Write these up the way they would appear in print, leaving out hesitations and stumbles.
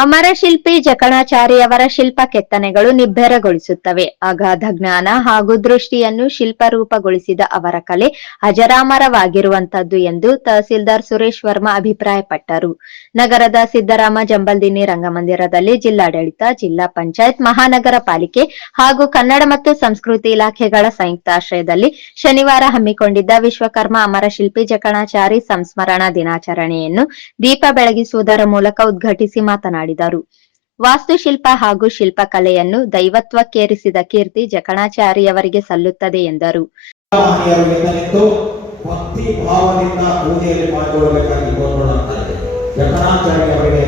ಅಮರಶಿಲ್ಪಿ ಜಕಣಾಚಾರಿಯವರ ಶಿಲ್ಪ ಕೆತ್ತನೆಗಳು ನಿಬ್ಬೆರಗೊಳಿಸುತ್ತವೆ. ಅಗಾಧ ಜ್ಞಾನ ಹಾಗೂ ದೃಷ್ಟಿಯನ್ನು ಶಿಲ್ಪರೂಪಗೊಳಿಸಿದ ಅವರ ಕಲೆ ಅಜರಾಮರವಾಗಿರುವಂತದ್ದು ಎಂದು ತಹಸೀಲ್ದಾರ್ ಸುರೇಶ್ ವರ್ಮಾ ಅಭಿಪ್ರಾಯಪಟ್ಟರು. ನಗರದ ಸಿದ್ದರಾಮ ಜಂಬಲ್ದಿನ್ನಿ ರಂಗಮಂದಿರದಲ್ಲಿ ಜಿಲ್ಲಾಡಳಿತ, ಜಿಲ್ಲಾ ಪಂಚಾಯತ್, ಮಹಾನಗರ ಪಾಲಿಕೆ ಹಾಗೂ ಕನ್ನಡ ಮತ್ತು ಸಂಸ್ಕೃತಿ ಇಲಾಖೆಗಳ ಸಂಯುಕ್ತಾಶ್ರಯದಲ್ಲಿ ಶನಿವಾರ ಹಮ್ಮಿಕೊಂಡಿದ್ದ ವಿಶ್ವಕರ್ಮ ಅಮರಶಿಲ್ಪಿ ಜಕಣಾಚಾರಿ ಸಂಸ್ಮರಣಾ ದಿನಾಚರಣೆಯನ್ನು ದೀಪ ಬೆಳಗಿಸುವುದರ ಮೂಲಕ ಉದ್ಘಾಟಿಸಿ ಮಾತನಾಡಿದರು. ವಾಸ್ತುಶಿಲ್ಪ ಹಾಗೂ ಶಿಲ್ಪಕಲೆಯನ್ನು ದೈವತ್ವಕ್ಕೇರಿಸಿದ ಕೀರ್ತಿ ಜಕಣಾಚಾರಿಯವರಿಗೆ ಸಲ್ಲುತ್ತದೆ ಎಂದರು. ಭಕ್ತಿ ಭಾವದಿಂದ ಪೂಜೆಯಲ್ಲಿ ಪಾಲ್ಗೊಳ್ಳಬೇಕಾಗಿ ಕೋರ್ಕೊಳ್ಳಲಾಗಿದೆ. ಜಕಣಾಚಾರ್ಯವರಿಗೆ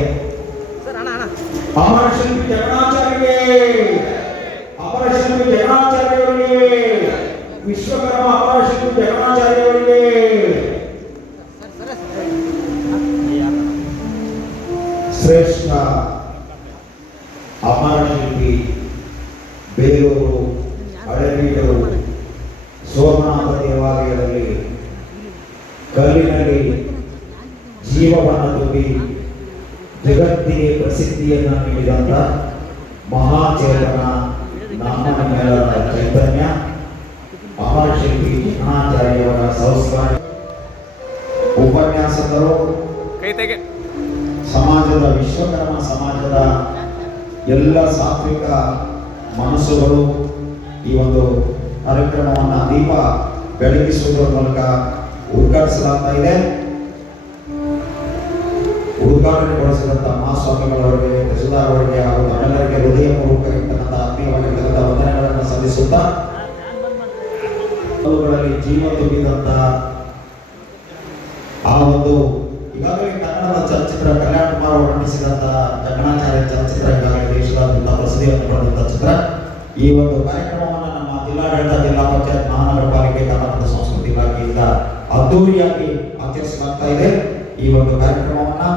ಅಮರಶಿಲ್ಪಿ ಜಕಣಾಚಾರ್ಯರಿಗೆ ಅಮರಶಿಲ್ಪಿ ಜಕಣಾಚಾರ್ಯವರಿಗೆ ವಿಶ್ವಕರ್ಮ ಅಮರಶಿಲ್ಪಿ ಜಕಣಾಚಾರ್ಯವರಿಗೆ ಶ್ರೇಷ್ಠ ಅಮರಶಿಲ್ಪಿ ಬೇಲೂರು ಹಳೆಬೀಡು ಸೋಮನಾಥ ದೇವಾಲಯದಲ್ಲಿ ಕಲ್ಲಿನಲ್ಲಿ ಜೀವವನ್ನು ತುಂಬಿ ಜಗತ್ತಿಗೆ ಪ್ರಸಿದ್ಧಿಯನ್ನು ನೀಡಿದಂಥ ಮಹಾಚೇತನ ನಮ್ಮನ್ನೆಲ್ಲರ ಚೈತನ್ಯ ಅಮರಶಿಲ್ಪಿ ಜಕಣಾಚಾರ್ಯವರ ಸಂಸ್ಕಾರ ಉಪನ್ಯಾಸಕರು, ಸಮಾಜದ ವಿಶ್ವಕರ್ಮ ಸಮಾಜದ ಎಲ್ಲ ಸಾತ್ವಿಕ ಮನಸ್ಸುಗಳು ಈ ಒಂದು ಕಾರ್ಯಕ್ರಮವನ್ನು ದೀಪ ಬೆಳಗಿಸುವುದರ ಮೂಲಕ ಉದ್ಘಾಟಿಸಲಾಗ್ತಾ ಇದೆ. ಉದ್ಘಾಟನೆಗೊಳಿಸಿದಂಥ ಮಹಾಸ್ವಾಮಿಗಳವರಿಗೆ, ತಹಸೀಲ್ದಾರ್ ಅವರಿಗೆ ಹಾಗೂ ತಮ್ಮೆಲ್ಲರಿಗೆ ಹೃದಯಪೂರ್ವಕವಾಗಿರ್ತಕ್ಕಂಥ ಆತ್ಮೀಯವಾಗಿರ್ತಕ್ಕಂಥ ವಂದನೆಗಳನ್ನು ಸಲ್ಲಿಸುತ್ತಾ ಅವುಗಳಲ್ಲಿ ಜೀವ ತುಂಬಿದಂಥ ಆ ಒಂದು ಈಗಾಗಲೇ ಕನ್ನಡದ ಚಲನಚಿತ್ರ ಕಲ್ಯಾಣ ಕುಮಾರ್ ಅವರು ನಟಿಸಿದಂಥ ಜಕಣಾಚಾರ್ಯ ಚಲನಚಿತ್ರ ಈಗಾಗಲೇ ದೇಶದಾದ್ಯಂತ ಪ್ರಸಿದ್ಧಿಯನ್ನು ಪಡೆದಂಥ ಚಿತ್ರ. ಈ ಒಂದು ಕಾರ್ಯಕ್ರಮವನ್ನು ನಮ್ಮ ಜಿಲ್ಲಾಡಳಿತ, ಜಿಲ್ಲಾ ಪಂಚಾಯತ್, ಮಹಾನಗರ ಪಾಲಿಕೆ, ಕನ್ನಡ ಸಂಸ್ಕೃತಿ ಇಲಾಖೆಯಿಂದ ಅದ್ದೂರಿಯಾಗಿ ಆಚರಿಸಲಾಗ್ತಾ ಇದೆ. ಈ ಒಂದು ಕಾರ್ಯಕ್ರಮವನ್ನು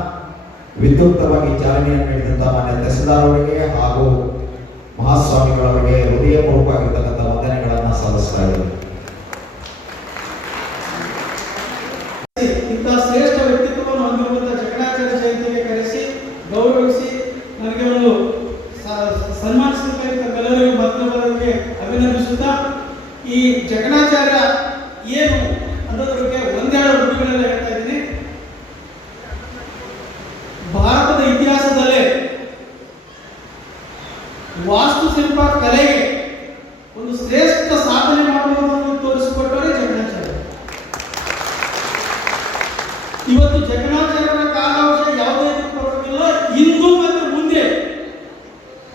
ವಿದ್ಯುಕ್ತವಾಗಿ ಚಾಲನೆಯನ್ನು ನೀಡಿದಂಥ ಮಾನ್ಯ ತಹಸೀಲ್ದಾರ್ ಅವರಿಗೆ ಹಾಗೂ ಮಹಾಸ್ವಾಮಿಗಳವರಿಗೆ ಹೃದಯಪೂರ್ವಕವಾಗಿರ್ತಕ್ಕಂಥ ವಂದನೆಗಳನ್ನು ಸಲ್ಲಿಸ್ತಾ ಇದ್ದಾರೆ. ಇಂತಹ ಶ್ರೇಷ್ಠ ವ್ಯಕ್ತಿತ್ವವನ್ನು ಹೊಂದಿರುವಂತಹ ಜಕಣಾಚಾರ್ಯ ಜಯಂತಿಗೆ ಕರೆಸಿ ಗೌರವಿಸಿ ನನಗೆ ಒಂದು ಸನ್ಮಾನಿಸಬೇಕಾಗಿ ತಮ್ಮೆಲ್ಲರಿಗೂ ಮಾತನಾಡೋದಕ್ಕೆ ಅಭಿನಂದಿಸುತ್ತಾ, ಈ ಜಕಣಾಚಾರ್ಯ ಏನು ಅನ್ನೋದ್ರ ಬಗ್ಗೆ ಒಂದೆರಡು ನುಡಿಗಳೆಲ್ಲ ಹೇಳ್ತಾ ಇದ್ದೀನಿ. ಭಾರತದ ಇತಿಹಾಸದಲ್ಲೇ ವಾಸ್ತುಶಿಲ್ಪ ಕಲೆಗೆ ಒಂದು ಶ್ರೇಷ್ಠ ಸಾಧನೆ ಮಾಡುವುದನ್ನು ತೋರಿಸಿಕೊಟ್ಟವರೇ ಜಕಣಾಚಾರ್ಯ. ಇವತ್ತು ಜಕಣಾಚಾರ್ಯರ ಕಾಲಾವಕಾಶ ಯಾವುದೇ ಬರೋದಿಲ್ಲ. ಇಂದು ಮತ್ತು ಮುಂದೆ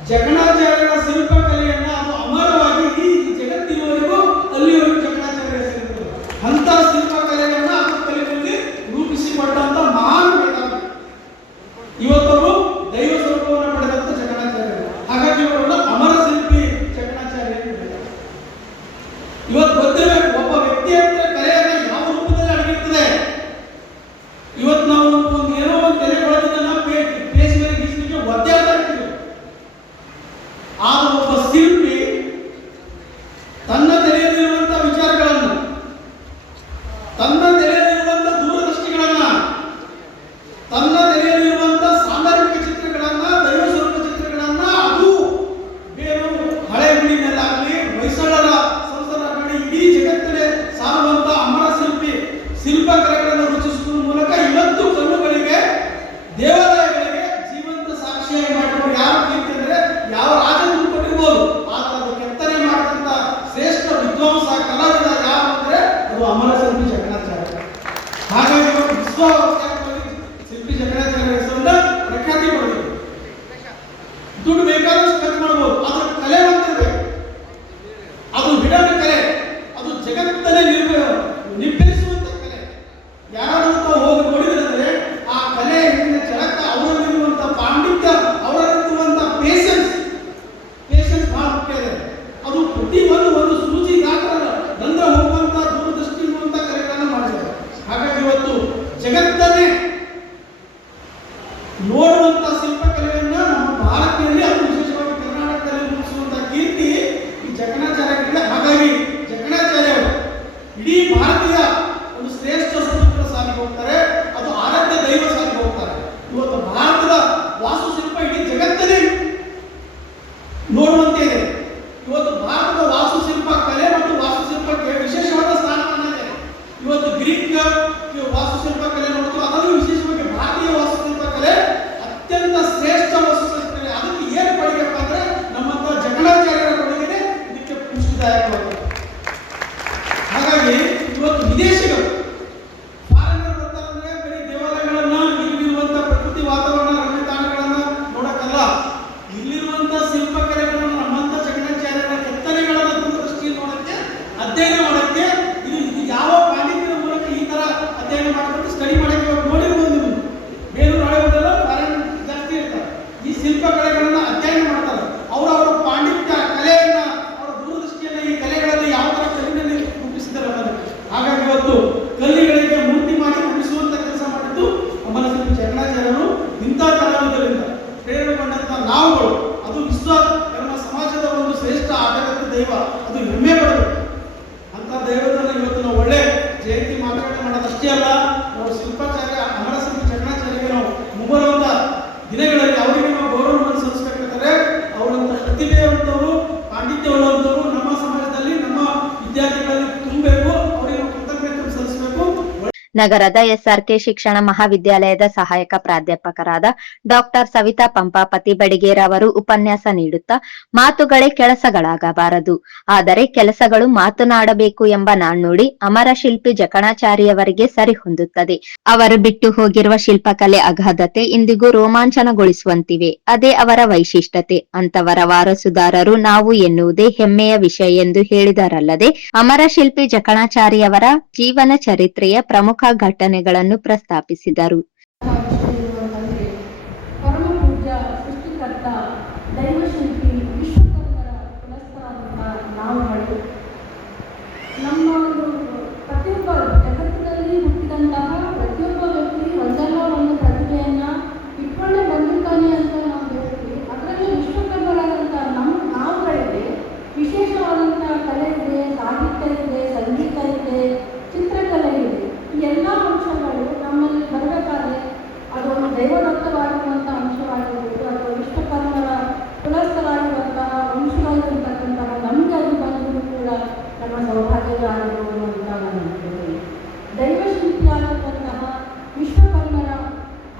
ಜಕಣಾಚಾರ್ಯರ ಶಿಲ್ಪಕಲೆಯನ್ನು ಅದು ಅಮರವಾಗಿ ಈ ಜಗತ್ತಿನವರೆಗೂ ಅಲ್ಲಿವರೆಗೂ ಜಕಣಾಚಾರ್ಯರ ಹೆಸರು ಅಂತ ಶಿಲ್ಪಕಲೆಯನ್ನು ಆ ಕಲೆಯಲ್ಲಿ ರೂಪಿಸಿಕೊಂಡಂತ ಮಹಾನ್ ಮೇಧಾವಿ. ಇವತ್ತವರು ದೈವ ಸ್ವರೂಪವನ್ನು ಪಡೆದಂತ ಜಕಣಾಚಾರ್ಯರು. ಹಾಗಾಗಿ ಅವರನ್ನ ಅಮರ ಶಿಲ್ಪಿ ಜಕಣಾಚಾರ್ಯ. ಇವತ್ತು ಗೊತ್ತಿರಬೇಕು, ಒಬ್ಬ ವ್ಯಕ್ತಿ ಅಂತ ಕಲೆಯನ್ನು ಯಾವ ರೂಪದಲ್ಲಿ ಅಡಗಿರ್ತದೆ. ಇವತ್ತು ನಾವು ಏನೋ ಒಂದು ತೆರೆ ಒಳಗಿದ್ದನ್ನ ಪೇಸ್ ಮೇಲೆ ಗೀಸಲಿಕ್ಕೆ ಒದ್ದಾಡ್ತಾ ಇರ್ತೀವಿ. ಶಿಲ್ಪಕಲೆಗಳನ್ನ ಅಧ್ಯಯನ ಮಾಡ್ತಾರೆ. ಅವರವರ ಪಾಂಡಿತ್ಯ ಕಲೆಯನ್ನ ಅವರ ದೂರದೃಷ್ಟಿಯನ್ನ ಈ ಕಲೆಗಳಲ್ಲಿ ಯಾವ ತರ ಕಲ್ಲಿನಲ್ಲಿ ರೂಪಿಸಿದ್ದಾರೆ ಅನ್ನೋದಕ್ಕೆ. ಹಾಗಾಗಿ ಇವತ್ತು ಕಲ್ಲಿಗಳಿಗೆ ಮೂರ್ತಿ ಮಾಡಿ ರೂಪಿಸುವಂತ ಕೆಲಸ ಮಾಡಿದ್ದು ಅಮರ ಶಿಲ್ಪಿ ಜಕಣಾಚಾರ್ಯರು. ಇಂಥ ಕಲಾವಿದರಿಂದ ಪ್ರೇರಣೆಗೊಂಡಂತ ನಾವುಗಳು, ಅದು ವಿಶ್ವ ಧರ್ಮ ಸಮಾಜದ ಒಂದು ಶ್ರೇಷ್ಠ ಆಡಳಿತ ದೈವ, ಅದು ಹೆಮ್ಮೆ ಪಡಬೇಕು. ಅಂತ ದೈವದನ್ನ ಇವತ್ತು ನಾವು ಒಳ್ಳೆ ಜಯಂತಿ ಮಾತುಕತೆ ಮಾಡೋದಷ್ಟೇ ಅಲ್ಲ, ನಾವು ಶಿಲ್ಪಾಚಾರ್ಯ ಅಮರ ಶಿಲ್ಪಿ ಜಕಣಾಚಾರ್ಯರಿಗೆ ನಾವು ಮುಂಬರುವಂತ ದಿನಗಳಲ್ಲಿ ಅವರಿಗೆ ನಾವು ಗೌರವವನ್ನು ಸಲ್ಲಿಸಬೇಕಾದರೆ ಅವರಂತ ಪ್ರತಿಭೆಯುಳ್ಳವರು, ಪಾಂಡಿತ್ಯವುಳ್ಳವರು ನಮ್ಮ ಸಮಾಜದಲ್ಲಿ ನಮ್ಮ ವಿದ್ಯಾರ್ಥಿಗಳಲ್ಲಿ ತುಂಬಬೇಕು. ಅವರಿಗೆ ನಾವು ಕೃತಜ್ಞತೆ ಸಲ್ಲಿಸಬೇಕು. ನಗರದ ಎಸ್ಆರ್ಕೆ ಶಿಕ್ಷಣ ಮಹಾವಿದ್ಯಾಲಯದ ಸಹಾಯಕ ಪ್ರಾಧ್ಯಾಪಕರಾದ ಡಾಕ್ಟರ್ ಸವಿತಾ ಪಂಪಾಪತಿ ಬಡಿಗೇರ ಅವರು ಉಪನ್ಯಾಸ ನೀಡುತ್ತಾ, ಮಾತುಗಳೇ ಕೆಲಸಗಳಾಗಬಾರದು, ಆದರೆ ಕೆಲಸಗಳು ಮಾತನಾಡಬೇಕು ಎಂಬ ನಾಣ್ಣುಡಿ ಅಮರ ಶಿಲ್ಪಿ ಜಕಣಾಚಾರ್ಯವರಿಗೆ ಸರಿಹೊಂದುತ್ತದೆ. ಅವರು ಬಿಟ್ಟು ಹೋಗಿರುವ ಶಿಲ್ಪಕಲೆ ಅಗಾಧತೆ ಇಂದಿಗೂ ರೋಮಾಂಚನಗೊಳಿಸುವಂತಿವೆ. ಅದೇ ಅವರ ವೈಶಿಷ್ಟ್ಯತೆ. ಅಂತವರ ವಾರಸುದಾರರು ನಾವು ಎನ್ನುವುದೇ ಹೆಮ್ಮೆಯ ವಿಷಯ ಎಂದು ಹೇಳಿದರಲ್ಲದೆ, ಅಮರ ಶಿಲ್ಪಿ ಜಕಣಾಚಾರ್ಯವರ ಜೀವನ ಚರಿತ್ರೆಯ ಪ್ರಮುಖ ಘಟನೆಗಳನ್ನು ಪ್ರಸ್ತಾಪಿಸಿದರು. ಪರಮ ಪೂಜ್ಯ ಸೃಷ್ಟಿಕರ್ತ ದೈವಶಿಲ್ಪಿ ವಿಶ್ವಕರ್ಮರ ಪುರಸ್ಕಾರದಿಂದ ನಾವುಗಳು ನಮ್ಮ ಒಂದು ಪ್ರತಿಯೊಬ್ಬ ಜಗತ್ತಿನಲ್ಲಿ ಹುಟ್ಟಿದಂತಹ ಪ್ರತಿಯೊಬ್ಬ ವ್ಯಕ್ತಿ ಒಂದಲ್ಲ ಒಂದು ಪ್ರತಿಭೆಯನ್ನ ಇಟ್ಕೊಂಡೇ ಬಂದಿರ್ತಾನೆ ಅಂತ ನಾವು ಹೇಳ್ತೀವಿ. ಅದರಲ್ಲಿ ವಿಶ್ವಕರ್ಮರಾದಂಥ ನಾವುಗಳಿಗೆ ವಿಶೇಷವಾದಂತಹ ಕಲೆ ಇದೆ, ಸಾಹಿತ್ಯ ಇದೆ, ಸಂಗೀತ ಇದೆ, ಚಿತ್ರಕಲೆ ಇದೆ. ಈ ಎಲ್ಲ ಅಂಶಗಳು ನಮ್ಮಲ್ಲಿ ಬರಬೇಕಾದ್ರೆ ಅದೊಂದು ದೈವದತ್ತವಾಗಿರುವಂಥ ಅಂಶವಾಗಿರ್ಬೋದು, ಅಥವಾ ವಿಶ್ವಕರ್ಮರ ಪುರಸ್ಕರಾಗಿರುವಂತಹ ವಂಶವಾಗಿರತಕ್ಕಂತಹ ನಮಗೆ ಅದು ಬಂದರೂ ಕೂಡ ನಮ್ಮ ಸೌಭಾಗ್ಯವಾಗಿರ್ಬೋದು ಅಂತ ನಾನು ಅನ್ಕೊಳ್ತೀನಿ. ದೈವಶಿಲ್ಪಿಯಾಗಿರುವಂತಹ ವಿಶ್ವಕರ್ಮರ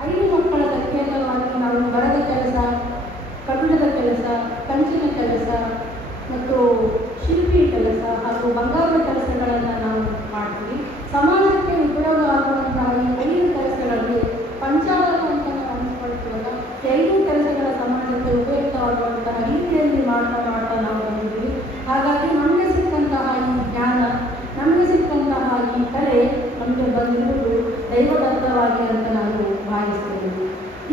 5 ಮಕ್ಕಳ ಧಕ್ಕೆಯವಾಗಿ ನಾವು ಮರದ ಕೆಲಸ, ಕಬ್ಬಿಣದ ಕೆಲಸ, ಕಂಚಿನ ಕೆಲಸ ಮತ್ತು ಶಿಲ್ಪಿ ಕೆಲಸ ಹಾಗೂ ಬಂಗಾರದ ಕೆಲಸಗಳನ್ನು ನಾವು ಮಾಡ್ತೀವಿ. ಸಮಾಜಕ್ಕೆ ಉಪಯೋಗ ಆಗುವಂತಹ ಈ 5 ಕೆಲಸಗಳಲ್ಲಿ ಪಂಚಾಂಗ ಅಂತ ನಾವು ಅನ್ಸ್ಕೊಳ್ತೀವಲ್ಲ, 5 ಕೆಲಸಗಳ ಸಮಾಜಕ್ಕೆ ಉಪಯುಕ್ತವಾಗುವಂತಹ ರೀತಿಯಲ್ಲಿ ಮಾಡ್ತಾ ನಾವು ಬಂದಿದ್ದೀವಿ. ಹಾಗಾಗಿ ನಮಗೆ ಸಿಕ್ಕಂತಹ ಈ ಜ್ಞಾನ, ನಮಗೆ ಸಿಕ್ಕಂತಹ ಈ ಕಲೆ ನಮಗೆ ಬಂದಿರುವುದು ದೈವದತ್ತವಾಗಿ ಅಂತ ನಾನು ಭಾವಿಸ್ತೇನೆ.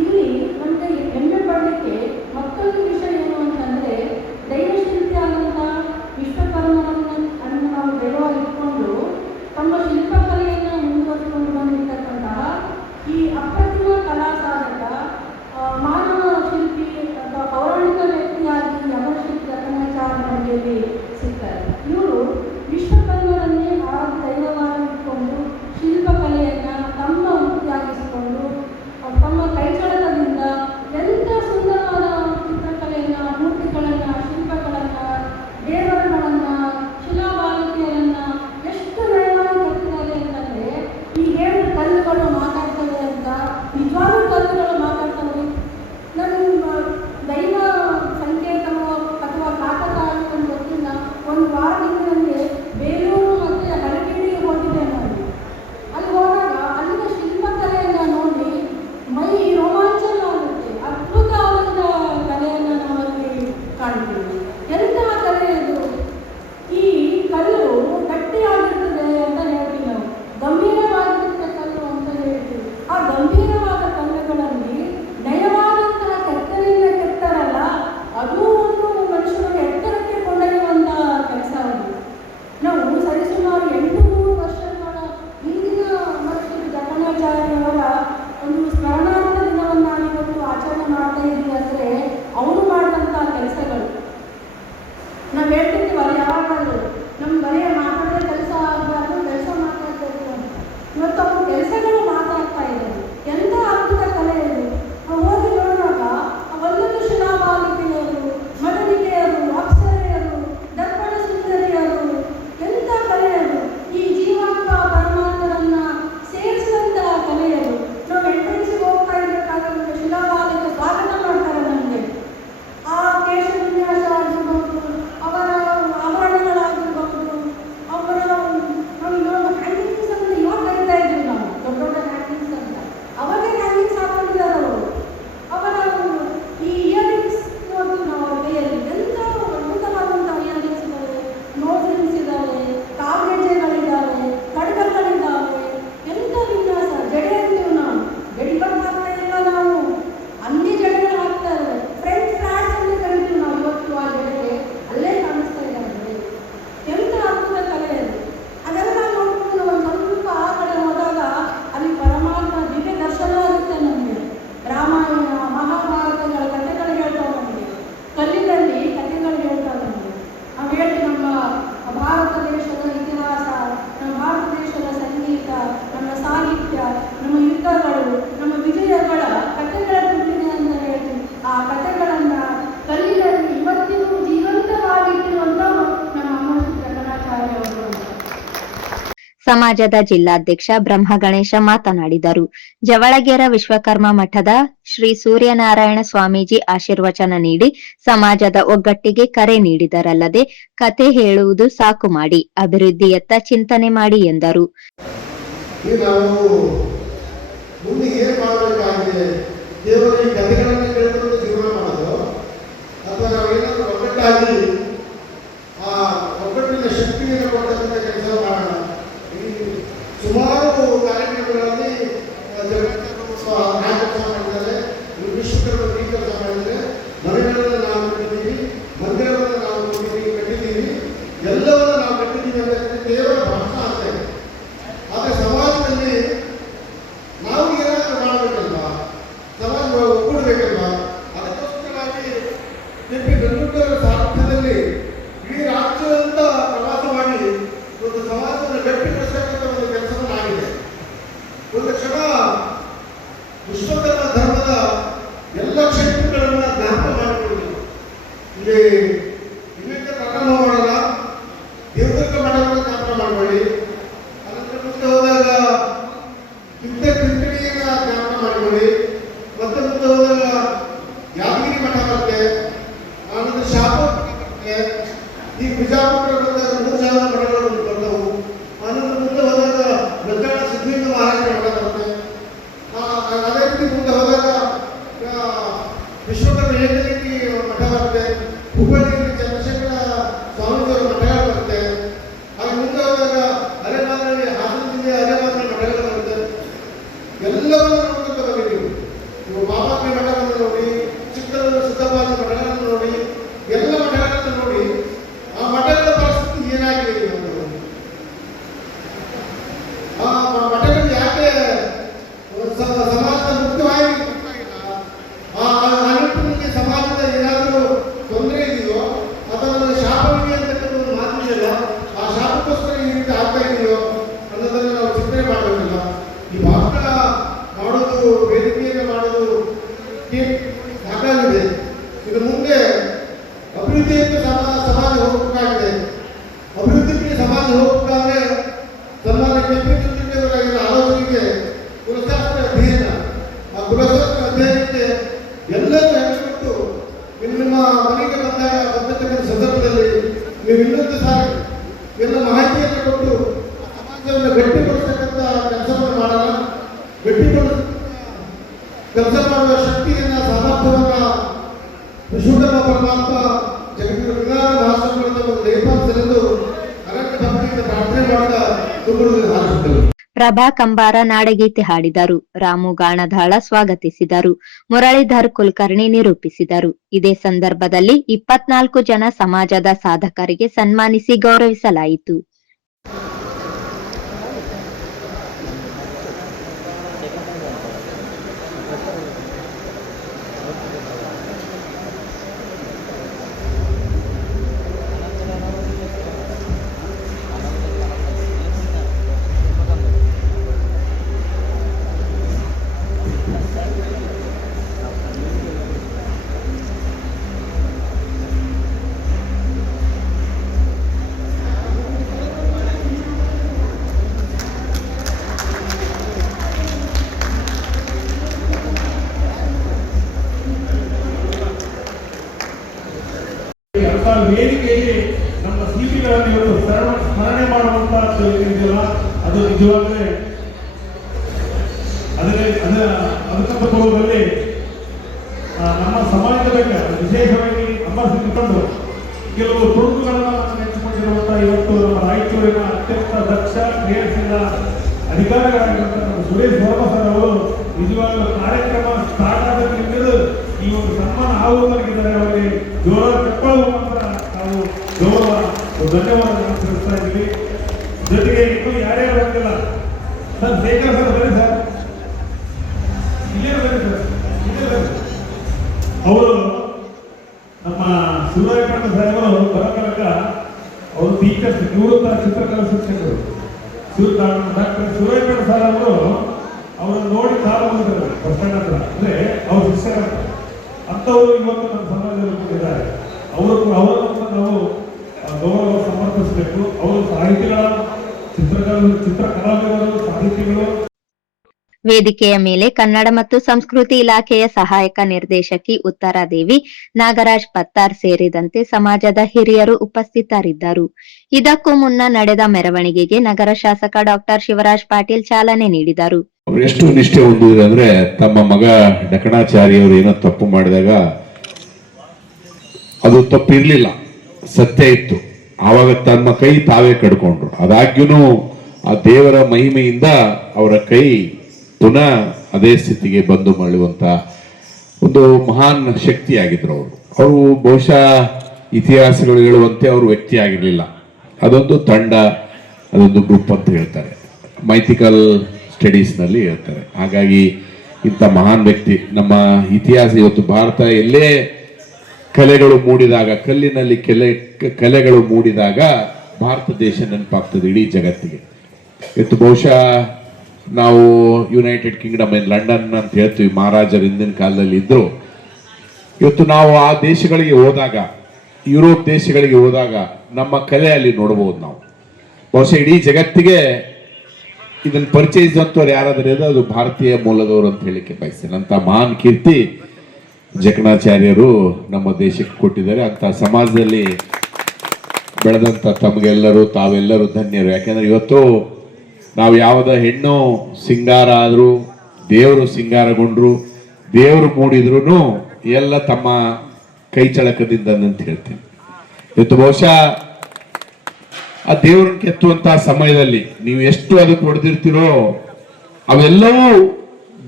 ಇಲ್ಲಿ ನಮಗೆ ಹೆಮ್ಮೆ ಪಡಲಿಕ್ಕೆ ಮತ್ತೊಂದು ವಿಷಯ ಏನು ಅಂತಂದರೆ, ದೈವಶಿಲ್ಪಿ ಆದಂಥ ವಿಶ್ವಕರ್ಮರನ್ನು ನಾವು ದೈವವಾಗಿ ಇಟ್ಕೊಂಡು ತಮ್ಮ ಶಿಲ್ಪಕಲೆಯನ್ನು ಮುಂದುವರಿಸಿಕೊಂಡು ಬಂದಿರತಕ್ಕಂತಹ ಈ ಅಪ್ರತಿಮ ಕಲಾ ಸಾಧಕ, ಮಾನವ ಶಿಲ್ಪಿ ಅಥವಾ ಪೌರಾಣಿಕ ವ್ಯಕ್ತಿಯಾಗಿ ಅಮರ ಶಿಲ್ಪಿ ಜಕಣಾಚಾರ್ಯ ನಮ್ಮಲ್ಲಿ ಸಿಗ್ತಾರೆ. ಇವರು ವಿಶ್ವಕರ್ಮರನ್ನೇ ದೈವವಾಗಿ ಇಟ್ಕೊಂಡು ಶಿಲ್ಪಕಲೆಯನ್ನು ತಮ್ಮ ವೃತ್ತಿಯಾಗಿಸಿಕೊಂಡು ತಮ್ಮ ಸಮಾಜದ ಜಿಲ್ಲಾಧ್ಯಕ್ಷ ಬ್ರಹ್ಮಗಣೇಶ ಮಾತನಾಡಿದರು. ಜವಳಗೇರ ವಿಶ್ವಕರ್ಮ ಮಠದ ಶ್ರೀ ಸೂರ್ಯನಾರಾಯಣ ಸ್ವಾಮೀಜಿ ಆಶೀರ್ವಚನ ನೀಡಿ ಸಮಾಜದ ಒಗ್ಗಟ್ಟಿಗೆ ಕರೆ ನೀಡಿದರಲ್ಲದೆ ಕತೆ ಹೇಳುವುದು ಸಾಕು ಮಾಡಿ ಅಭಿವೃದ್ಧಿಯತ್ತ ಚಿಂತನೆ ಮಾಡಿ ಎಂದರು. ಮುಂದೆ ಏನು ಮಾಡಬೇಕಾಗಿದೆ, ದೇವರ ಈ ಕಥೆಗಳನ್ನು ಕೇಳಿಕೊಂಡು ಜೀವನ ಮಾಡೋದು ಅಥವಾ ನಾವೇನಾದರೂ ಒಗ್ಗಟ್ಟಾಗಿ ಆ ಒಗ್ಗಟ್ಟಿನ ಶಕ್ತಿಯನ್ನು ಕೊಡ್ತಕ್ಕಂಥ ಕೆಲಸ ಮಾಡೋಣ. ಈ ಸುಮಾರು ಕಾರ್ಯಕ್ರಮಗಳಲ್ಲಿ ಕೆಲಸ ಮಾಡಿದ್ದಾರೆ, ವಿಶ್ವಕರ್ಮ ಕೆಲಸ ಮಾಡಿದರೆ, ಮನೆಗಳನ್ನು ನಾವು ಕಟ್ಟಿದ್ದೀವಿ, ಮಂದಿರವನ್ನು ನಾವು ಕಟ್ಟಿದ್ದೀವಿ, ಎಲ್ಲವನ್ನು ನಾವು ಕಟ್ಟಿದ್ದೀವಿ ಅಂತ ದೇವರ ಭಾಷಣ ಆಗ್ತದೆ. ಆದರೆ ಸಮಾಜದಲ್ಲಿ ನಾವು ಏನಾದರೂ ಮಾಡಬೇಕಲ್ವಾ, ಸಮಾಜ ಒಗ್ಗೂಡಬೇಕಲ್ವಾ, ಅದಕ್ಕೋಸ್ಕರವಾಗಿ ಬೆಂಗಳೂರು ಸಾರಥ್ಯದಲ್ಲಿ ಇಡೀ ರಾಜ್ಯದಂತ ಪ್ರವಾಸ ಮಾಡಿ ಒಂದು ಸಮಾಜವನ್ನು ಗಟ್ಟಿಗೊಳಿಸತಕ್ಕಂಥ ಒಂದು ಕೆಲಸವನ್ನು ಆಗಿದೆ. ಒಂದು ಕ್ಷಣ ವಿಶ್ವಕರ್ಮ ಧರ್ಮದ ಎಲ್ಲ ಕ್ಷೇತ್ರಗಳನ್ನು ಜ್ಞಾಪಕ ಮಾಡಿಕೊಳ್ಳಿ. ಇಲ್ಲಿ ಇಲ್ಲಿಂದ ಪ್ರಾರಂಭ ಮಾಡೋಣ, ದೇವದುರ್ಗ ಮಠವನ್ನು ಜ್ಞಾಪಕ ಮಾಡಿಕೊಳ್ಳಿ, ಅದಕ್ಕೆ ಮುಂದೆ ಹೋದಾಗ ಕಿಂಕಣಿಯನ್ನು ಜ್ಞಾಪಕ ಮಾಡಿಕೊಳ್ಳಿ, ಮತ್ತೆ ಮುಂದೆ ಹೋದಾಗ ಯಾದಗಿರಿ ಮಠ ಬರುತ್ತೆ, ಆನಂತರ ಶಾಪುರ ಬರುತ್ತೆ, ಈ ಬಿಜಾಪುರ ಬಂದಾಗ 3 ಸಾವಿರ ಮಠಗಳು ಬರ್ತವು, ಆನಂತರ ಮುಂದೆ ಹೋದಾಗ ಪ್ರಜ್ಞಾನ ಸಿದ್ಧಲಿಂಗ ಮಹಾರಾಜರ ಮಠ ಬರುತ್ತೆ, ಅದೇ ರೀತಿ ಮುಂದೆ ಹೋದಾಗ ವಿಶ್ವಕರ್ಮ ಏಕಲಿಂಗಿ ಮಠ ಬರುತ್ತೆ, ಹುಬ್ಬಳ್ಳಿಯಲ್ಲಿ ಚಂದ್ರಶೇಖರ ಸ್ವಾಮೀಜಿಯವರ ಮಠಗಳು ಬರುತ್ತೆ, ಹಾಗೆ ಮುಂದೆ ಹೋದಾಗ ಅರೆಮಾದರಲ್ಲಿ ಹಾಸನ ಜಿಲ್ಲೆಯ ಅರೆಮಾದರ ಮಠಗಳು ಬರುತ್ತೆ. ಎಲ್ಲವನ್ನು ನೋಡ್ಕೊಂಡು ಬಂದಿದ್ದೀವಿ. ನೀವು ಬಾಬಾಕ್ರಿ ಮಠಗಳನ್ನು ನೋಡಿ, ಚಿಕ್ಕದೂರು ಸಿದ್ದಪ್ಪಾಜಿ ಮಠಗಳನ್ನು ನೋಡಿ, ಎಲ್ಲ ಮಠಗಳನ್ನು ನೋಡಿ ಆ ಮಠಗಳ ಪರಿಸ್ಥಿತಿ ಏನಾಗಿದೆ ಇವತ್ತು, ಆ ಮಠಗಳು ಯಾಕೆ ಸಮಾಜದ ಮುಖ್ಯವಾಗಿ ಆ ನಿಟ್ಟಿನಲ್ಲಿ ಸಮಾಜದ ಏನಾದರೂ ತೊಂದರೆ ಇದೆಯೋ ಅಥವಾ ಶಾಪವಿದೆ ಅಂತಕ್ಕಂಥ ಒಂದು ಮಾತು ಇದೆಯಲ್ಲ, ಆ ಶಾಪಕ್ಕೋಸ್ಕರ ಈ ರೀತಿ ಆಗ್ತಾ ಇದೆಯೋ ಅನ್ನೋದನ್ನು ನಾವು ಚಿಂತನೆ ಮಾಡಬೇಕಲ್ಲ. ಈ ಭಾಷಣ ಮಾಡೋದು, ವೇದಿಕೆಯನ್ನು ಮಾಡೋದು ಸಾಕಾಗಿದೆ. ಇದು ಮುಂದೆ ಅಭಿವೃದ್ಧಿಯತ್ತ ಸಮಾಜ ಹೋಗಬೇಕಾಗಿದೆ. ಅಭಿವೃದ್ಧಿಗೆ ಸಮಾಜ ಹೋಗಬೇಕಾದ್ರೆ ಸನ್ಮಾನ್ಯ KP ಚಂದ್ರಶೇಖರ್ ಆಲೋಚನೆಗೆ ಕುಲಶಾಸ್ತ್ರ ಅಧ್ಯಯನ, ಆ ಕುಲಶಾಸ್ತ್ರ ಅಧ್ಯಯನಕ್ಕೆ ಎಲ್ಲರೂ ಹೆಸರಿಟ್ಟು ನಿಮ್ಮ ಮನೆಗೆ ಬಂದತಕ್ಕಂಥ ಸಂದರ್ಭದಲ್ಲಿ ನೀವು ಇನ್ನೊಂದು ಸಾರಿ ಎಲ್ಲ ಮಾಹಿತಿಯನ್ನು ಕೊಟ್ಟು ಸಮಾಜವನ್ನು ಗಟ್ಟಿಗೊಳಿಸತಕ್ಕಂಥ ಕೆಲಸವನ್ನು ಮಾಡೋಣ. ಗಟ್ಟಿಗೊಳಿಸ ಕೆಲಸ ಮಾಡುವ ಶಕ್ತಿಯನ್ನು, ಸಾಮರ್ಥ್ಯವನ್ನು ವಿಶ್ವಕರ್ಮ ಪರಮಾತ್ಮ ಜಗತ್ತಿನ ವಿಜ್ಞಾನ ಭಾಷೆಗಳಿಂದ ಒಂದು ದಯಪಾಲಿಸಲೆಂದು ಅನಂತ ಭಕ್ತಿಯಿಂದ ಪ್ರಾರ್ಥನೆ ಮಾಡ್ತಾ ತುಂಬುವುದು ಹಾರಿಸುತ್ತೇವೆ. ಪ್ರಭಾ ಕಂಬಾರ ನಾಡಗೀತೆ ಹಾಡಿದರು. ರಾಮು ಗಾಣದಾಳ ಸ್ವಾಗತಿಸಿದರು. ಮುರಳೀಧರ್ ಕುಲಕರ್ಣಿ ನಿರೂಪಿಸಿದರು. ಇದೇ ಸಂದರ್ಭದಲ್ಲಿ 24 ಜನ ಸಮಾಜದ ಸಾಧಕರಿಗೆ ಸನ್ಮಾನಿಸಿ ಗೌರವಿಸಲಾಯಿತು. ವೇದಿಕೆಯಲ್ಲಿ ನಮ್ಮ ಶಿಲ್ಪಿಗಳನ್ನು ಇವತ್ತು ಸ್ಮರಣೆ ಮಾಡುವಂತ ಇದೆಯಲ್ಲ, ಅದು ನಿಜವಾಗಲೇ ಅದಕ್ಕಂತ ಪೂರ್ವದಲ್ಲಿ ನಮ್ಮ ಸಮಾಜದಲ್ಲಿ ವಿಶೇಷವಾಗಿ ಅಮರ್ಸಿಕೊಂಡು ಕೆಲವು ತುಣುಕುಗಳನ್ನು ನೆಚ್ಚಿಕೊಂಡಿರುವಂತಹ ಇವತ್ತು ನಮ್ಮ ರಾಯಚೂರಿನ ಅತ್ಯಂತ ದಕ್ಷ ಕ್ರಿಯಾಶೀಲ ಅಧಿಕಾರಿಗಳಾಗಿರುವಂತಹ ನಮ್ಮ ಸುರೇಶ್ ವರ್ಮ ಸರ್ ಅವರು ನಿಜವಾಗಲೂ ಕಾರ್ಯಕ್ರಮ ಸ್ಟಾರ್ಟ್ ಆಗೋದ್ರಿಂದ ಈ ಒಂದು ಸನ್ಮಾನ ಆಗುವುದಾಗಿದ್ದಾರೆ. ಅವರಿಗೆ ಜೋರಾದ ಚಪ್ಪಾಳೆ ಮುಖಾಂತರ ನಾವು ಗೌರವ ಧನ್ಯವಾದಗಳನ್ನು ತಿಳಿಸ್ತಾ ಇದ್ದೀವಿ. ಜೊತೆಗೆ ಇನ್ನೂ ಯಾರ್ಯಾರು ಬಂದಿಲ್ಲ ಸರ್, ಶೇಖರ್ ಸರ್ ಬನ್ನಿ ಸರ್, ಇಲ್ಲೇ ಬನ್ನಿ ಸರ್, ಇಲ್ಲೇ ಬನ್ನಿ. ಅವರು ನಮ್ಮ ಸೂರ್ಯಕಾಂತ ಸಾಹೇಬರು ಬರಕಲಕ ಅವರು ಟೀಚರ್ಸ್, ನಿವೃತ್ತ ಚಿತ್ರಕಲಾ ಶಿಕ್ಷಕರು. ಡಾಕ್ಟರ್ ಸೂರ್ಯಕಾಂತ ಸರ್ ಅವರು ಅವರನ್ನು ನೋಡಿ ಕಾಲು ಬಂದಿದ್ದಾರೆ ಬಸ್ ಸ್ಟ್ಯಾಂಡ್ ಹತ್ರ, ಅಂದ್ರೆ ಅವ್ರ ಶಿಕ್ಷಕರು ಅಂಥವರು ಇವತ್ತು ನಮ್ಮ ಸಮಾಜದಲ್ಲಿ ಕೊಟ್ಟಿದ್ದಾರೆ. ಅವರನ್ನು ನಾವು ಗೌರವ ಸಮರ್ಪಿಸಬೇಕು. ಅವರು ಸಾಹಿತಿಗಳ ಚಿತ್ರಕಲಾವಿದರು, ಸಾಹಿತಿಗಳು. ವೇದಿಕೆಯ ಮೇಲೆ ಕನ್ನಡ ಮತ್ತು ಸಂಸ್ಕೃತಿ ಇಲಾಖೆಯ ಸಹಾಯಕ ನಿರ್ದೇಶಕಿ ಉತ್ತರಾದೇವಿ, ನಾಗರಾಜ್ ಪತ್ತಾರ್ ಸೇರಿದಂತೆ ಸಮಾಜದ ಹಿರಿಯರು ಉಪಸ್ಥಿತರಿದ್ದರು. ಇದಕ್ಕೂ ಮುನ್ನ ನಡೆದ ಮೆರವಣಿಗೆಗೆ ನಗರ ಶಾಸಕ ಡಾಕ್ಟರ್ ಶಿವರಾಜ್ ಪಾಟೀಲ್ ಚಾಲನೆ ನೀಡಿದರು. ಎಷ್ಟು ನಿಷ್ಠೆ ಹೊಂದಿದ್ರು ಅಂದ್ರೆ, ತಮ್ಮ ಮಗ ಡಕಣಾಚಾರ್ಯವರು ಏನೋ ತಪ್ಪು ಮಾಡಿದಾಗ ಅದು ತಪ್ಪಿರ್ಲಿಲ್ಲ, ಸತ್ಯ ಇತ್ತು. ಆವಾಗ ತಮ್ಮ ಕೈ ತಾವೇ ಕಡ್ಕೊಂಡ್ರು. ಆದಾಗ್ಯೂ ಆ ದೇವರ ಮಹಿಮೆಯಿಂದ ಅವರ ಕೈ ಪುನಃ ಅದೇ ಸ್ಥಿತಿಗೆ ಬಂದು ಮರಳುವಂತ ಒಂದು ಮಹಾನ್ ಶಕ್ತಿಯಾಗಿದ್ರು ಅವರು ಬಹುಶಃ ಇತಿಹಾಸಗಳು ಹೇಳುವಂತೆ ಅವರು ವ್ಯಕ್ತಿ ಆಗಿರಲಿಲ್ಲ, ಅದೊಂದು ತಂಡ, ಅದೊಂದು ಗ್ರೂಪ್ ಅಂತ ಹೇಳ್ತಾರೆ, ಮೈಥಿಕಲ್ ಸ್ಟಡೀಸ್ನಲ್ಲಿ ಹೇಳ್ತಾರೆ. ಹಾಗಾಗಿ ಇಂಥ ಮಹಾನ್ ವ್ಯಕ್ತಿ ನಮ್ಮ ಇತಿಹಾಸ. ಇವತ್ತು ಭಾರತ ಎಲ್ಲೇ ಕಲೆಗಳು ಮೂಡಿದಾಗ, ಕಲ್ಲಿನಲ್ಲಿ ಕಲೆಗಳು ಮೂಡಿದಾಗ ಭಾರತ ದೇಶ ನೆನಪಾಗ್ತದೆ ಇಡೀ ಜಗತ್ತಿಗೆ. ಇವತ್ತು ಬಹುಶಃ ನಾವು ಯುನೈಟೆಡ್ ಕಿಂಗ್ಡಮ್ ಲಂಡನ್ ಅಂತ ಹೇಳ್ತೀವಿ, ಮಹಾರಾಜರು ಹಿಂದಿನ ಕಾಲದಲ್ಲಿ ಇದ್ರು. ಇವತ್ತು ನಾವು ಆ ದೇಶಗಳಿಗೆ ಹೋದಾಗ, ಯುರೋಪ್ ದೇಶಗಳಿಗೆ ಹೋದಾಗ ನಮ್ಮ ಕಲೆ ಅಲ್ಲಿ ನೋಡಬಹುದು. ನಾವು ಬಹುಶಃ ಇಡೀ ಜಗತ್ತಿಗೆ ಇದನ್ನು ಪರಿಚಯಿಸಿದಂಥವ್ರು ಯಾರಾದರೂ ಇದ್ರೆ ಅದು ಭಾರತೀಯ ಮೂಲದವರು ಅಂತ ಹೇಳಿಕೆ ಬಯಸ್ತೇನೆ. ಅಂತ ಮಹಾನ್ ಕೀರ್ತಿ ಜಕಣಾಚಾರ್ಯರು ನಮ್ಮ ದೇಶಕ್ಕೆ ಕೊಟ್ಟಿದ್ದಾರೆ. ಅಂತ ಸಮಾಜದಲ್ಲಿ ಬೆಳೆದಂಥ ತಮಗೆಲ್ಲರೂ ತಾವೆಲ್ಲರೂ ಧನ್ಯರು. ಯಾಕೆಂದ್ರೆ ಇವತ್ತು ನಾವು ಯಾವುದ ಹೆಣ್ಣು ಸಿಂಗಾರ ಆದರೂ, ದೇವರು ಸಿಂಗಾರಗೊಂಡ್ರು, ದೇವರು ಮೂಡಿದ್ರು ಎಲ್ಲ ತಮ್ಮ ಕೈ ಚಳಕದಿಂದ ಅಂತ ಹೇಳ್ತೀನಿ. ಇವತ್ತು ಬಹುಶಃ ಆ ದೇವರನ್ನು ಕೆತ್ತುವಂತಹ ಸಮಯದಲ್ಲಿ ನೀವು ಎಷ್ಟು ಅದಕ್ಕೆ ಹೊಡೆದಿರ್ತೀರೋ ಅವೆಲ್ಲವೂ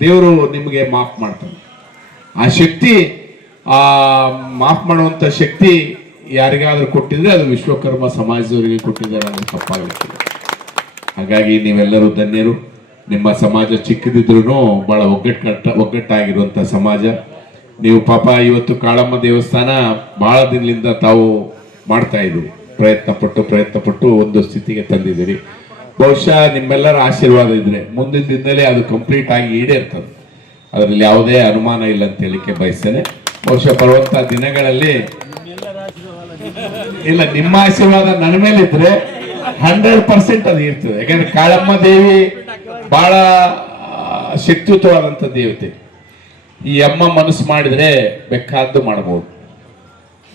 ದೇವರು ನಿಮಗೆ ಮಾಫ್ ಮಾಡ್ತಾನೆ. ಆ ಶಕ್ತಿ, ಆ ಮಾಫ್ ಮಾಡುವಂತ ಶಕ್ತಿ ಯಾರಿಗಾದ್ರೂ ಕೊಟ್ಟಿದ್ರೆ ಅದು ವಿಶ್ವಕರ್ಮ ಸಮಾಜದವರಿಗೆ ಕೊಟ್ಟಿದ್ದಾರೆ ಅನ್ನೋದು ತಪ್ಪಾಗುತ್ತೆ. ಹಾಗಾಗಿ ನೀವೆಲ್ಲರೂ ಧನ್ಯರು. ನಿಮ್ಮ ಸಮಾಜ ಚಿಕ್ಕದಿದ್ರು ಬಹಳ ಒಗ್ಗಟ್ಟಾಗಿರುವಂತ ಸಮಾಜ. ನೀವು ಪಾಪ ಇವತ್ತು ಕಾಳಮ್ಮ ದೇವಸ್ಥಾನ ಬಹಳ ದಿನದಿಂದ ತಾವು ಮಾಡ್ತಾ ಇದ್ದೀರಿ, ಪ್ರಯತ್ನ ಪಟ್ಟು ಒಂದು ಸ್ಥಿತಿಗೆ ತಂದಿದ್ದೀರಿ. ಬಹುಶಃ ನಿಮ್ಮೆಲ್ಲರ ಆಶೀರ್ವಾದ ಇದ್ರೆ ಮುಂದಿನ ದಿನದಲ್ಲಿ ಅದು ಕಂಪ್ಲೀಟ್ ಆಗಿ ಈಡೇರ್ತದೆ, ಅದರಲ್ಲಿ ಯಾವುದೇ ಅನುಮಾನ ಇಲ್ಲ ಅಂತ ಹೇಳಿಕೆ ಬಯಸ್ತೇನೆ. ಬಹುಶಃ ಬರುವಂತ ದಿನಗಳಲ್ಲಿ ಇಲ್ಲ, ನಿಮ್ಮ ಆಶೀರ್ವಾದ ನನ್ನ ಮೇಲೆ ಇದ್ರೆ 100% ಅದು ಇರ್ತದೆ. ಯಾಕಂದ್ರೆ ಕಾಳಮ್ಮ ದೇವಿ ಬಹಳ ಶಕ್ತಿಯುತವಾದಂತ ದೇವತೆ. ಈ ಅಮ್ಮ ಮನಸ್ಸು ಮಾಡಿದ್ರೆ ಬೇಕಾದ್ದು ಮಾಡಬಹುದು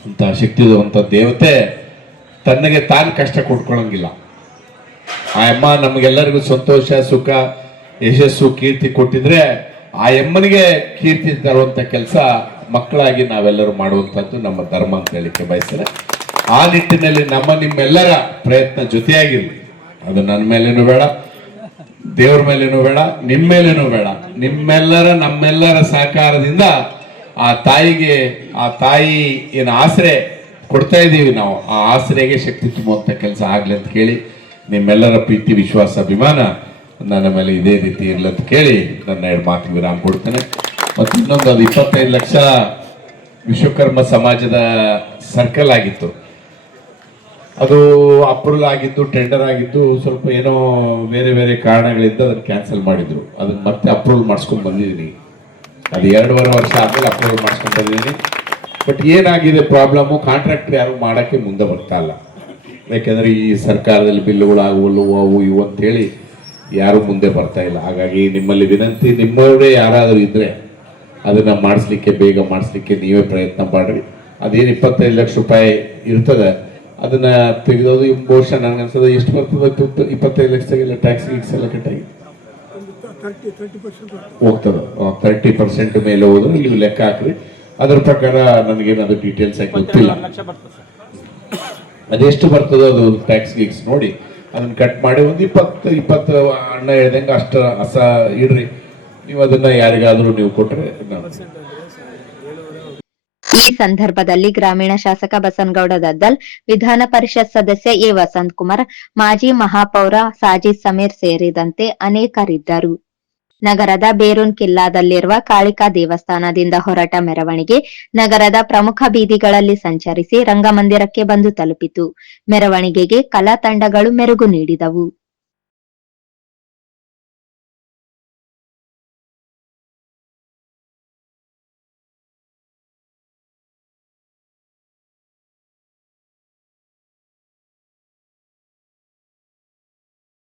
ಅಂತ ಶಕ್ತಿಯುತವಂತ ದೇವತೆ. ತನ್ನಗೆ ತಾನು ಕಷ್ಟ ಕೊಟ್ಕೊಳ್ಳಂಗಿಲ್ಲ. ಆ ಅಮ್ಮ ನಮಗೆಲ್ಲರಿಗೂ ಸಂತೋಷ, ಸುಖ, ಯಶಸ್ಸು, ಕೀರ್ತಿ ಕೊಟ್ಟಿದ್ರೆ ಆ ಅಮ್ಮನಿಗೆ ಕೀರ್ತಿ ತರುವಂತ ಕೆಲಸ ಮಕ್ಕಳಾಗಿ ನಾವೆಲ್ಲರೂ ಮಾಡುವಂತದ್ದು ನಮ್ಮ ಧರ್ಮ ಅಂತ ಹೇಳಿಕೆ ಬಯಸ್ತೇನೆ. ಆ ನಿಟ್ಟಿನಲ್ಲಿ ನಿಮ್ಮೆಲ್ಲರ ಪ್ರಯತ್ನ ಜೊತೆಯಾಗಿರ್ಲಿ. ಅದು ನನ್ನ ಮೇಲೇನೂ ಬೇಡ, ದೇವ್ರ ಮೇಲೇನೂ ಬೇಡ, ನಿಮ್ಮ ಮೇಲೇನೂ ಬೇಡ. ನಮ್ಮೆಲ್ಲರ ಸಹಕಾರದಿಂದ ಆ ತಾಯಿಗೆ, ಆ ತಾಯಿ ಏನು ಆಸರೆ ಕೊಡ್ತಾ ಇದ್ದೀವಿ ನಾವು, ಆ ಆಸರೆಗೆ ಶಕ್ತಿ ತುಂಬುವಂತ ಕೆಲಸ ಆಗ್ಲಿ ಅಂತ ಕೇಳಿ, ನಿಮ್ಮೆಲ್ಲರ ಪ್ರೀತಿ, ವಿಶ್ವಾಸ, ಅಭಿಮಾನ ನನ್ನ ಮೇಲೆ ಇದೇ ರೀತಿ ಇರಲಿ ಅಂತ ಕೇಳಿ ನನ್ನ 2 ಮಾತು ವಿರಾಮ ಕೊಡ್ತೇನೆ. ಮತ್ತು ಇನ್ನೊಂದು, ಅದು 25 ಲಕ್ಷ ವಿಶ್ವಕರ್ಮ ಸಮಾಜದ ಸರ್ಕಲ್ ಆಗಿತ್ತು, ಅದು ಅಪ್ರೂವಲ್ ಆಗಿದ್ದು, ಟೆಂಡರ್ ಆಗಿದ್ದು, ಸ್ವಲ್ಪ ಏನೋ ಬೇರೆ ಕಾರಣಗಳಿಂದ ಅದನ್ನು ಕ್ಯಾನ್ಸಲ್ ಮಾಡಿದ್ರು. ಅದನ್ನ ಮತ್ತೆ ಅಪ್ರೂವಲ್ ಮಾಡಿಸ್ಕೊಂಡು ಬಂದಿದ್ದೀನಿ. ಅದು 2.5 ವರ್ಷ ಆದ್ಮೇಲೆ ಅಪ್ರೂವಲ್ ಮಾಡಿಸ್ಕೊಂಡು ಬಂದಿದ್ದೀನಿ. ಬಟ್ ಏನಾಗಿದೆ ಪ್ರಾಬ್ಲಮ್ಮು, ಕಾಂಟ್ರಾಕ್ಟರ್ ಯಾರು ಮಾಡೋಕ್ಕೆ ಮುಂದೆ ಬರ್ತಾ ಇಲ್ಲ. ಯಾಕೆಂದ್ರೆ ಈ ಸರ್ಕಾರದಲ್ಲಿ ಬಿಲ್ಲುಗಳಾಗುವಲ್ಲು ಅವು ಇವು ಅಂತೇಳಿ ಯಾರು ಮುಂದೆ ಬರ್ತಾ ಇಲ್ಲ. ಹಾಗಾಗಿ ನಿಮ್ಮಲ್ಲಿ ವಿನಂತಿ, ನಿಮ್ಮವರೇ ಯಾರಾದರೂ ಇದ್ರೆ ಅದನ್ನ ಮಾಡಿಸ್ಲಿಕ್ಕೆ, ಬೇಗ ಮಾಡಿಸ್ಲಿಕ್ಕೆ ನೀವೇ ಪ್ರಯತ್ನ ಮಾಡ್ರಿ. ಅದೇನು 25 ಲಕ್ಷ ರೂಪಾಯಿ ಇರ್ತದೆ ಅದನ್ನ ತೆಗೆದೋದು ಬಹುಶಃ ನನಗನ್ಸೋದು ಎಷ್ಟು ಬರ್ತದೆ, 25 ಲಕ್ಷದಾಗೆಲ್ಲ ಟ್ಯಾಕ್ಸ್ ಗೀಕ್ಸ್ ಎಲ್ಲ ಕಟ್ಟಾಗಿ ಹೋಗ್ತದೆ. 30% ಮೇಲೆ ಹೋದ್ರೆ ನೀವು ಲೆಕ್ಕ ಹಾಕ್ರಿ. ಅದ್ರ ಪ್ರಕಾರ ನನಗೇನದು ಡೀಟೇಲ್ಸ್ ಆಗಿ ಗೊತ್ತಿಲ್ಲ. ಅದೆಷ್ಟು ಬರ್ತದೋ ಅದು ಟ್ಯಾಕ್ಸ್ ಗೀಕ್ಸ್ ನೋಡಿ ಅದನ್ನ ಕಟ್ ಮಾಡಿ ಒಂದು 20 ಅಣ್ಣ ಹೇಳ್ದಂಗೆ ಅಷ್ಟು ಇಡ್ರಿ. ನೀವು ಅದನ್ನ ಯಾರಿಗಾದ್ರೂ ನೀವು ಕೊಟ್ರೆ. ಈ ಸಂದರ್ಭದಲ್ಲಿ ಗ್ರಾಮೀಣ ಶಾಸಕ ಬಸನಗೌಡ ದದ್ದಲ್, ವಿಧಾನ ಪರಿಷತ್ ಸದಸ್ಯ ಎ ವಸಂತ್ ಕುಮಾರ್, ಮಾಜಿ ಮಹಾಪೌರ ಸಾಜಿದ್ ಸಮೀರ್ ಸೇರಿದಂತೆ ಅನೇಕರಿದ್ದರು. ನಗರದ ಬೇರೂನ್ ಕಿಲ್ಲಾದಲ್ಲಿರುವ ಕಾಳಿಕಾ ದೇವಸ್ಥಾನದಿಂದ ಹೊರಟ ಮೆರವಣಿಗೆ ನಗರದ ಪ್ರಮುಖ ಬೀದಿಗಳಲ್ಲಿ ಸಂಚರಿಸಿ ರಂಗಮಂದಿರಕ್ಕೆ ಬಂದು ತಲುಪಿತು. ಮೆರವಣಿಗೆಗೆ ಕಲಾ ತಂಡಗಳು ಮೆರುಗು ನೀಡಿದವು.